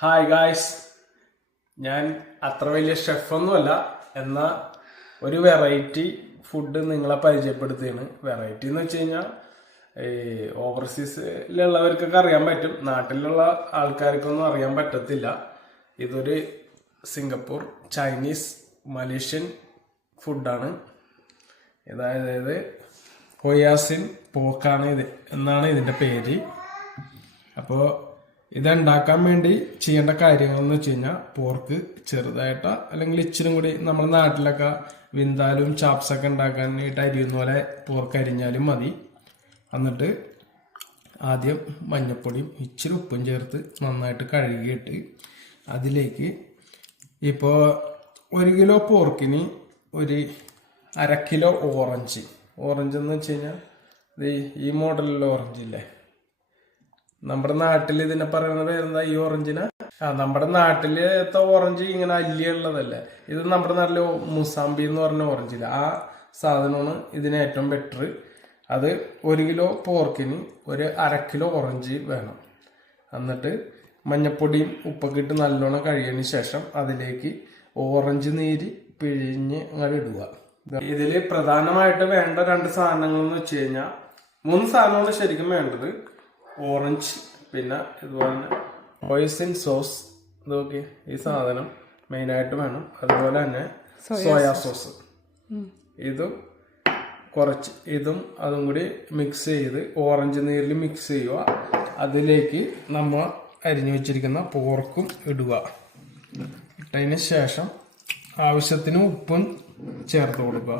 Hi guys ഞാൻ അത്ര വലിയ ഷെഫൊന്നുമല്ല എന്ന ഒരു വെറൈറ്റി ഫുഡ് നിങ്ങളെ പരിചയപ്പെടുത്തുകയാണ് വെറൈറ്റി എന്ന് വെച്ച് കഴിഞ്ഞാൽ ഈ ഓവർസീസിലുള്ളവർക്കൊക്കെ അറിയാൻ പറ്റും. നാട്ടിലുള്ള ആൾക്കാർക്കൊന്നും അറിയാൻ പറ്റത്തില്ല. ഇതൊരു സിംഗപ്പൂർ ചൈനീസ് മലേഷ്യൻ ഫുഡാണ് അതായത് ഹൊയാസിൻ പോക്കാണ് ഇത് എന്നാണ് ഇതിന്റെ പേര്. അപ്പോൾ ഇതുണ്ടാക്കാൻ വേണ്ടി ചെയ്യേണ്ട കാര്യങ്ങൾ എന്ന് വെച്ച് കഴിഞ്ഞാൽ പോർക്ക് ചെറുതായിട്ട് അല്ലെങ്കിൽ ഇച്ചിരി കൂടി നമ്മുടെ നാട്ടിലൊക്കെ വിന്താലും ചാപ്സൊക്കെ ഉണ്ടാക്കാനായിട്ട് അരിയുന്ന പോലെ പോർക്ക് അരിഞ്ഞാലും മതി. എന്നിട്ട് ആദ്യം മഞ്ഞപ്പൊടിയും ഇച്ചിരി ഉപ്പും ചേർത്ത് നന്നായിട്ട് കഴുകിയിട്ട് അതിലേക്ക് ഇപ്പോൾ ഒരു കിലോ പോർക്കിന് ഒരു അര കിലോ ഓറഞ്ച് ഓറഞ്ച് എന്ന് വെച്ച് കഴിഞ്ഞാൽ ഈ മോഡലിലുള്ള ഓറഞ്ച് ഇല്ലേ? നമ്മുടെ നാട്ടിൽ ഇതിനെ പറയുന്ന പേരെന്താ? ഈ ഓറഞ്ചിനെ? ആ നമ്മുടെ നാട്ടിലത്തെ ഓറഞ്ച് ഇങ്ങനെ അല്ലിയുള്ളതല്ലേ ഇത് നമ്മുടെ നാട്ടിൽ മുസാമ്പി എന്ന് പറഞ്ഞ ഓറഞ്ചില്ല ആ സാധനമാണ് ഇതിന് ഏറ്റവും ബെറ്റർ അത് ഒരു കിലോ പോർക്കിന് ഒരു അര കിലോ ഓറഞ്ച് വേണം. എന്നിട്ട് മഞ്ഞപ്പൊടിയും ഉപ്പൊക്കെ ഇട്ട് നല്ലോണം കഴിയതിന് ശേഷം അതിലേക്ക് ഓറഞ്ച് നീര് പിഴിഞ്ഞ് അങ്ങനെ ഇടുക. ഇതിൽ പ്രധാനമായിട്ട് വേണ്ട രണ്ട് സാധനങ്ങൾ എന്ന് വെച്ച് കഴിഞ്ഞാൽ മൂന്ന് സാധനമാണ് ശരിക്കും വേണ്ടത്. ഓറഞ്ച് പിന്നെ ഇതുപോലെ തന്നെ ഓയിസിൻ സോസ് ഇതൊക്കെ ഈ സാധനം മെയിനായിട്ട് വേണം. അതുപോലെ തന്നെ സോയാ സോസ്. ഇതും കുറച്ച് ഇതും അതും കൂടി മിക്സ് ചെയ്ത് ഓറഞ്ച് നീരിൽ മിക്സ് ചെയ്യുക. അതിലേക്ക് നമ്മൾ അരിഞ്ഞു വെച്ചിരിക്കുന്ന പോർക്കും ഇടുക. ഇട്ടതിന് ശേഷം ആവശ്യത്തിന് ഉപ്പും ചേർത്ത് കൊടുക്കുക.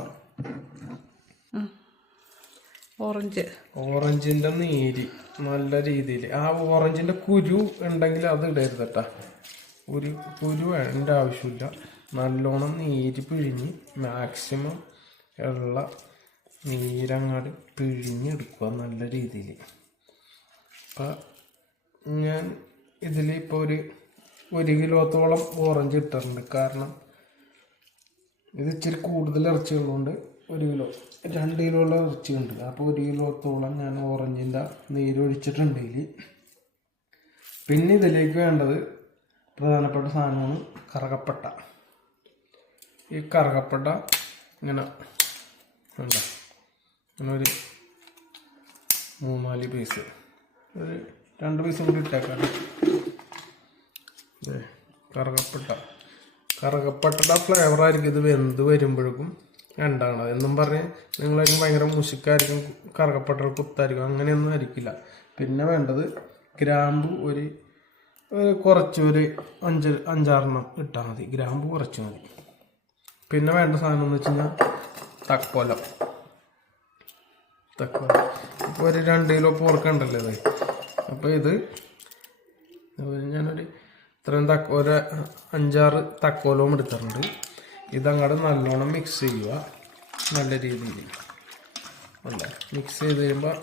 ഓറഞ്ച്. ഓറഞ്ചിന്റെ നീര് നല്ല രീതിയിൽ ആ ഓറഞ്ചിന്റെ കുരു ഉണ്ടെങ്കിൽ അത് ഇടരുത് കേട്ടാ ഒരു കുരു വേണ്ട ആവശ്യമില്ല. നല്ലോണം നീര് പിഴിഞ്ഞ് മാക്സിമം ഉള്ള നീരങ്ങാട് പിഴിഞ്ഞെടുക്കുക നല്ല രീതിയിൽ അപ്പം ഞാൻ ഇതിൽ ഇപ്പോൾ ഒരു ഒരു കിലോത്തോളം ഓറഞ്ച് ഇട്ടിട്ടുണ്ട്. കാരണം ഇത് ഇച്ചിരി കൂടുതൽ ഇറച്ചി ഉള്ളതുകൊണ്ട് ഒരു കിലോ. രണ്ട് കിലോ ഉള്ള ഇറച്ചി ഉണ്ട് അപ്പോൾ ഒരു കിലോത്തോളം ഞാൻ ഓറഞ്ചിന്റെ നീരൊഴിച്ചിട്ടുണ്ട് ഇതിൽ പിന്നെ ഇതിലേക്ക് വേണ്ടത് പ്രധാനപ്പെട്ട സാധനമാണ് കറകപ്പട്ട. ഈ കറകപ്പട്ട ഇങ്ങനെ ഉണ്ടോ? ഇങ്ങനെ ഒരു മൂന്നാൽ പീസ് ഒരു രണ്ട് പീസും കൂടി ഇട്ടേക്കാം. കറകപ്പട്ട. കറുകപ്പട്ട ഫ്ലേവറായിരിക്കും ഇത് വെന്ത് വരുമ്പോഴേക്കും ഉണ്ടാകണത് എന്നും പറഞ്ഞ് നിങ്ങളായിരിക്കും ഭയങ്കര മുഷിക്കായിരിക്കും കറുകപ്പട്ട കുത്തായിരിക്കും അങ്ങനെയൊന്നും ആയിരിക്കില്ല. പിന്നെ വേണ്ടത് ഗ്രാമ്പു ഒരു കുറച്ച് ഒരു അഞ്ച് അഞ്ചാറെണ്ണം ഇട്ടാൽ മതി. ഗ്രാമ്പു കുറച്ച് മതി. പിന്നെ വേണ്ട സാധനം എന്ന് വെച്ച് കഴിഞ്ഞാൽ തക്കോലം. തക്കോലം. ഇപ്പോൾ ഒരു രണ്ട് കിലോ പോർക്കുണ്ടല്ലോ ഇത്. അപ്പോൾ ഇത് ഞാനൊരു ഇത്രയും തക്കോല അഞ്ചാറ് തക്കോലവും എടുത്തിട്ടുണ്ട്. ഇതങ്ങോട്ട് നല്ലോണം മിക്സ് ചെയ്യുക. നല്ല രീതിയിൽ അല്ല? മിക്സ് ചെയ്ത് കഴിയുമ്പോൾ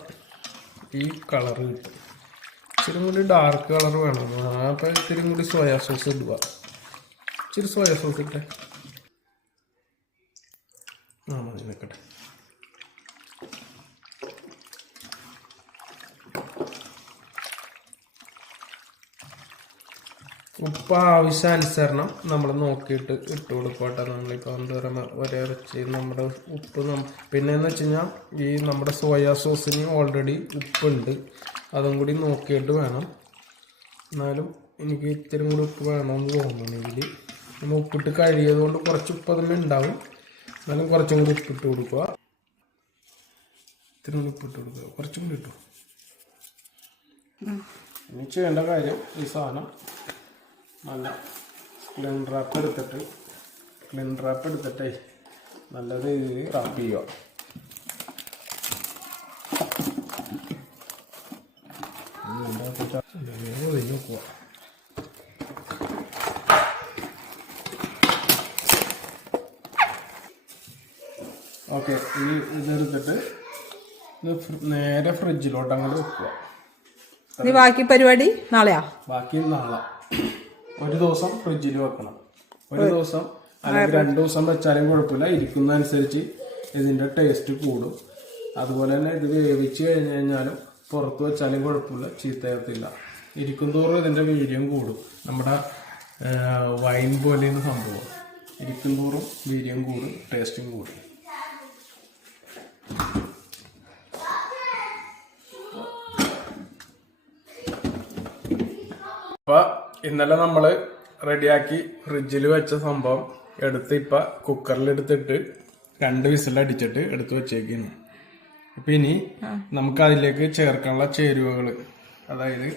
ഈ കളർ കിട്ടും. ഇച്ചിരി കൂടി ഡാർക്ക് കളർ വേണം. അപ്പോൾ ഇത്തിരി കൂടി സോയാ സോസ് ഇടുക. ഇച്ചിരി സോയാ സോസ് ഇട്ടെ ആ മതി നിൽക്കട്ടെ ഉപ്പ് ആവശ്യാനുസരണം നമ്മൾ നോക്കിയിട്ട് ഇട്ട് കൊടുക്കട്ടെ. നമ്മളിപ്പോൾ എന്തോരം ഒരിറച്ചി നമ്മുടെ ഉപ്പ് നം- പിന്നെ എന്ന് വെച്ച് കഴിഞ്ഞാൽ ഈ നമ്മുടെ സോയാ സോസിന് ഓൾറെഡി ഉപ്പുണ്ട്. അതും കൂടി നോക്കിയിട്ട് വേണം. എന്നാലും എനിക്ക് ഇത്തിരി കൂടി ഉപ്പ് വേണമെന്ന് ഇതിൽ നമ്മൾ ഉപ്പിട്ട് കഴിയത് കൊണ്ട് കുറച്ച് ഉപ്പ് അതിൽ ഉണ്ടാവും. എന്നാലും കുറച്ചും കൂടി ഉപ്പിട്ട് കൊടുക്കുക. ഇത്തിരി കൂടി ഉപ്പിട്ട് കൊടുക്കുക. കുറച്ചും കൂടി ഇട്ടു. ഇനി ചെയ്യേണ്ട കാര്യം ഈ സാധനം നല്ല ക്ലിൻ റാപ്പ് എടുത്തിട്ട് ക്ലിൻ റാപ്പ് എടുത്തിട്ടേ നല്ല രീതിയിൽ റാപ്പ് ചെയ്യുക. നോക്കുക ഓക്കെ ഈ ഇതെടുത്തിട്ട് നേരെ ഫ്രിഡ്ജിലോട്ട് അങ്ങോട്ട് വെക്കുക. ബാക്കി പരിപാടി നാളെയാ? ബാക്കി നാളെ. ഒരു ദിവസം ഫ്രിഡ്ജിൽ വെക്കണം. ഒരു ദിവസം അല്ലെങ്കിൽ രണ്ട് ദിവസം വെച്ചാലും കുഴപ്പമില്ല. ഇരിക്കുന്ന അനുസരിച്ച് ഇതിന്റെ ടേസ്റ്റ് കൂടും. അതുപോലെ തന്നെ ഇത് വേവിച്ച് കഴിഞ്ഞ് കഴിഞ്ഞാലും പുറത്ത് വെച്ചാലും കുഴപ്പമില്ല. ചീത്തയത്തില്ല ഇരിക്കും തോറും ഇതിന്റെ വീര്യം കൂടും. നമ്മുടെ വൈൻ പോലെയാണ് സംഭവം. ഇരിക്കും തോറും വീര്യം കൂടും ടേസ്റ്റും കൂടും. അപ്പൊ ഇന്നലെ നമ്മൾ റെഡിയാക്കി ഫ്രിഡ്ജിൽ വെച്ച സംഭവം എടുത്ത് ഇപ്പം കുക്കറിലെടുത്തിട്ട് രണ്ട് വിസിൽ അടിച്ചിട്ട് എടുത്ത് വെച്ചേക്കുന്നു അപ്പം ഇനി നമുക്ക് അതിലേക്ക് ചേർക്കാനുള്ള ചേരുവകൾ അതായത്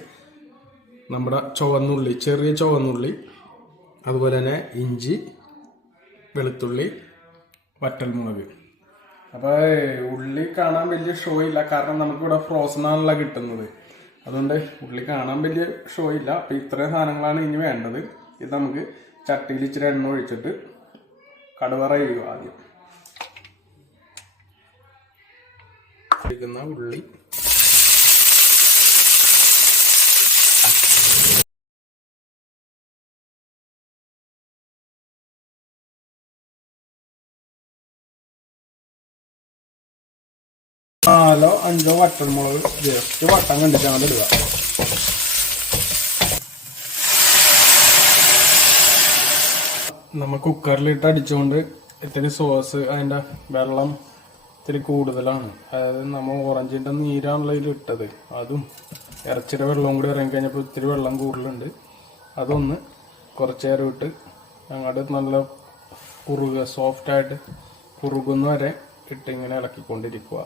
നമ്മുടെ ചുവന്നുള്ളി ചെറിയ ചുവന്നുള്ളി അതുപോലെ തന്നെ ഇഞ്ചി വെളുത്തുള്ളി വറ്റൽമുളക്. അപ്പോൾ ഉള്ളി കാണാൻ വലിയ ഷോ ഇല്ല. കാരണം നമുക്കിവിടെ ഫ്രോസൺ ആണല്ലോ കിട്ടുന്നത്. അതുകൊണ്ട് ഉള്ളി കാണാൻ വലിയ ഷോ ഇല്ല. അപ്പൊ ഇത്രയും സാധനങ്ങളാണ് ഇനി വേണ്ടത്. ഇത് നമുക്ക് ചട്ടിയിൽ ഇച്ചിരി എണ്ണ ഒഴിച്ചിട്ട് കടുവറ ചെയ്യുക ആദ്യം. ഉള്ളി നാലോ അഞ്ചോ വറ്റൽമുളക് ജസ്റ്റ് വട്ടം കണ്ടിട്ടാണ് ഇടുക. നമ്മൾ കുക്കറിലിട്ട് അടിച്ചുകൊണ്ട് ഇത്തിരി സോസ് അതിന്റെ വെള്ളം ഇത്തിരി കൂടുതലാണ്. അതായത് നമ്മൾ ഓറഞ്ചിന്റെ നീരാണല്ലോ ഇതിൽ ഇട്ടത്. അതും ഇറച്ചിയുടെ വെള്ളവും കൂടി ഇറങ്ങി കഴിഞ്ഞപ്പോൾ ഇത്തിരി വെള്ളം കൂടുതലുണ്ട്. അതൊന്ന് കുറച്ച് നേരം ഇട്ട് ഞങ്ങളുടെ നല്ല കുറുക സോഫ്റ്റായിട്ട് കുറുകുന്ന വരെ ഇട്ട് ഇങ്ങനെ ഇളക്കിക്കൊണ്ടിരിക്കുക.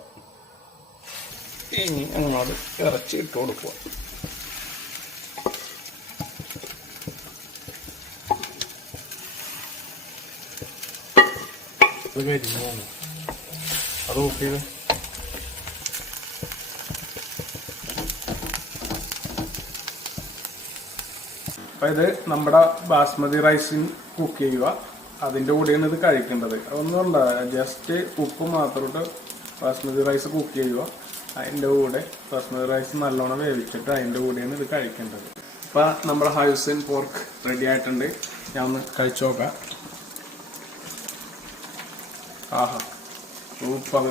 ഇനി അങ്ങോട്ട് ഇറച്ചി ഇട്ട് കൊടുക്കുക. അത് ചെയ്ത്. അപ്പൊ ഇത് നമ്മുടെ ബാസ്മതി റൈസിൻ കുക്ക് ചെയ്യുക. അതിന്റെ കൂടെയാണ് ഇത് കഴിക്കേണ്ടത്. ഒന്നുമല്ല ജസ്റ്റ് ഉപ്പ് മാത്രമിട്ട് ബാസ്മതി റൈസ് കുക്ക് ചെയ്യുക. അതിന്റെ കൂടെ പെർസണൽ റൈസ് നല്ലോണം വേവിച്ചിട്ട് അതിന്റെ കൂടെയാണ് ഇത് കഴിക്കേണ്ടത്. അപ്പൊ നമ്മുടെ ഹൈസിൻ പോർക്ക് റെഡി ആയിട്ടുണ്ട്. ഞാൻ ഒന്ന് കഴിച്ചു നോക്കാം. ആഹാ സൂപ്പർ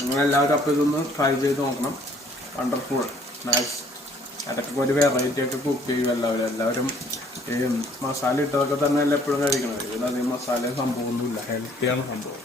നിങ്ങളെല്ലാവരും അപ്പോൾ ഇതൊന്ന് ട്രൈ ചെയ്ത് നോക്കണം. വണ്ടർഫുൾ നൈസ് അതൊക്കെ ഒരു വെറൈറ്റി ഒക്കെ കുക്ക് ചെയ്യും എല്ലാവരും. എല്ലാവരും ഈ മസാല ഇട്ടതൊക്കെ തന്നെ അല്ല എപ്പോഴും കഴിക്കണത്? അധികം മസാല സംഭവമൊന്നുമില്ല. ഹെൽത്തിയാണ് സംഭവം.